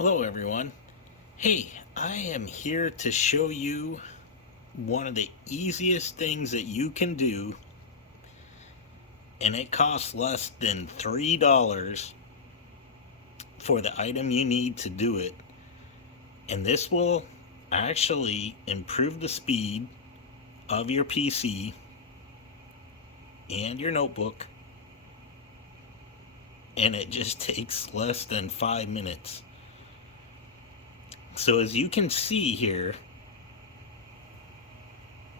Hello everyone. Hey, I am here to show you one of the easiest things that you can do, and it costs less than $3 for the item you need to do it. And this will actually improve the speed of your PC and your notebook, and it just takes less than 5 minutes. So as you can see here,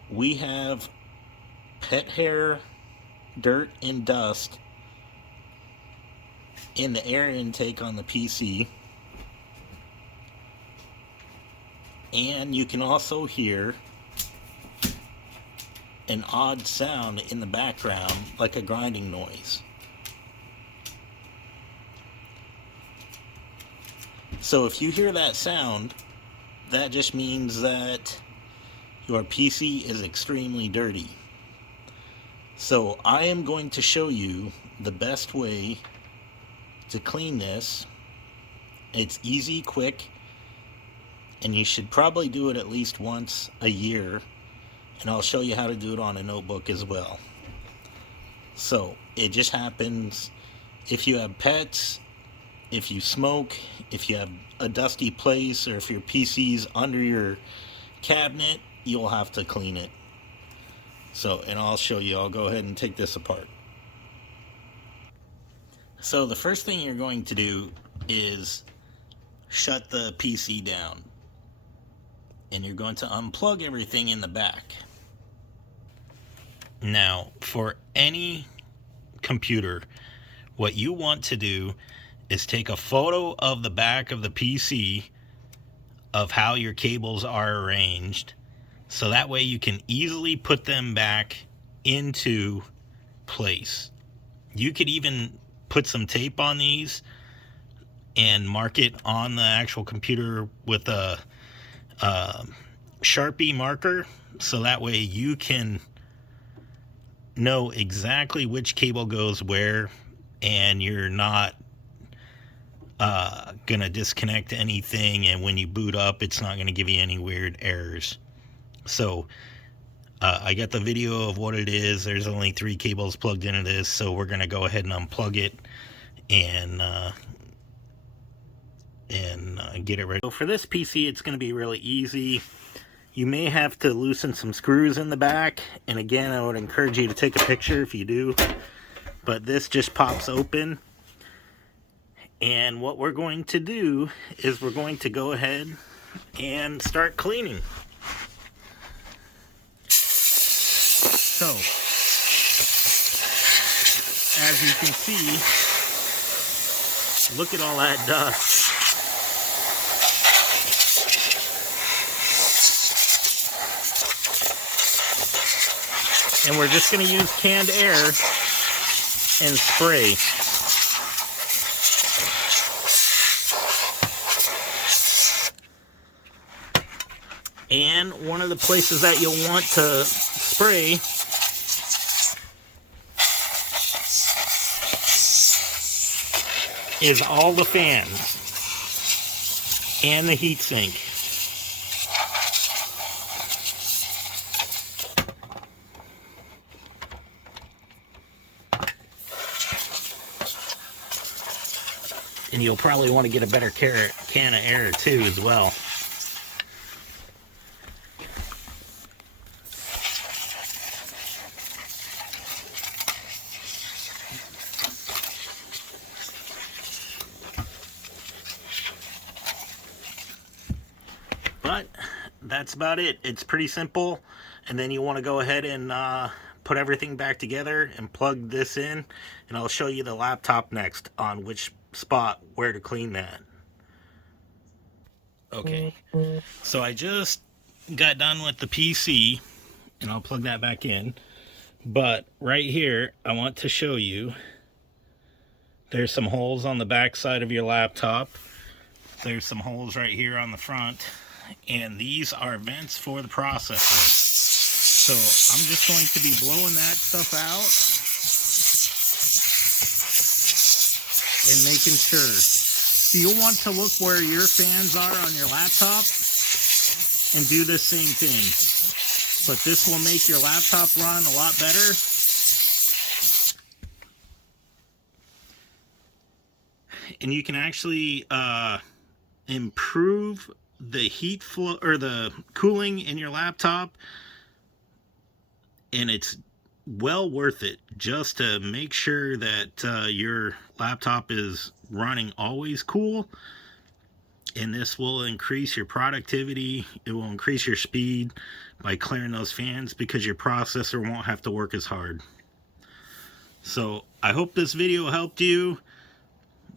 we have pet hair, dirt, and dust in the air intake on the PC. And you can also hear an odd sound in the background, like a grinding noise. So if you hear that sound, that just means that your PC is extremely dirty. So I am going to show you the best way to clean this. It's easy, quick, and you should probably do it at least once a year. And I'll show you how to do it on a notebook as well. So it just happens if you have pets, if you smoke, if you have a dusty place, or if your PC's under your cabinet, you'll have to clean it. So, and I'll show you. I'll go ahead and take this apart. So the first thing you're going to do is shut the PC down. And you're going to unplug everything in the back. Now, for any computer, what you want to do is take a photo of the back of the PC of how your cables are arranged, so that way you can easily put them back into place. You could even put some tape on these and mark it on the actual computer with a Sharpie marker, so that way you can know exactly which cable goes where, and you're not gonna disconnect anything, and when you boot up it's not gonna give you any weird errors. So I got the video of what it is. There's only 3 cables plugged into this, so we're gonna go ahead and unplug it and get it ready. So for this PC, it's gonna be really easy. You may have to loosen some screws in the back, and again, I would encourage you to take a picture if you do. But this just pops open. And what we're going to do is we're going to go ahead and start cleaning. So, as you can see, look at all that dust. And we're just going to use canned air and spray. And one of the places that you'll want to spray is all the fans and the heatsink. And you'll probably want to get a better can of air too as well. But that's about it. It's pretty simple. And then you want to go ahead and put everything back together and plug this in, and I'll show you the laptop next on which spot where to clean that. Okay, so I just got done with the PC, and I'll plug that back in. But right here, I want to show you there's some holes on the back side of your laptop. There's some holes right here on the front, and these are vents for the processor. So I'm just going to be blowing that stuff out and making sure So you'll want to look where your fans are on your laptop and do the same thing. But this will make your laptop run a lot better. And you can actually improve the heat flow or the cooling in your laptop, and it's well worth it just to make sure that your laptop is running always cool. And this will increase your productivity. It will increase your speed by clearing those fans because your processor won't have to work as hard. So I hope this video helped you.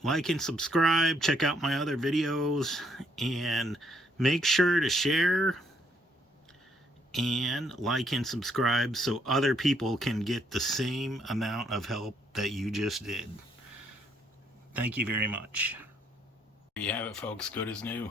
Like and subscribe, check out my other videos, and make sure to share and like and subscribe so other people can get the same amount of help that you just did. Thank you very much. There you have it, folks. Good as new.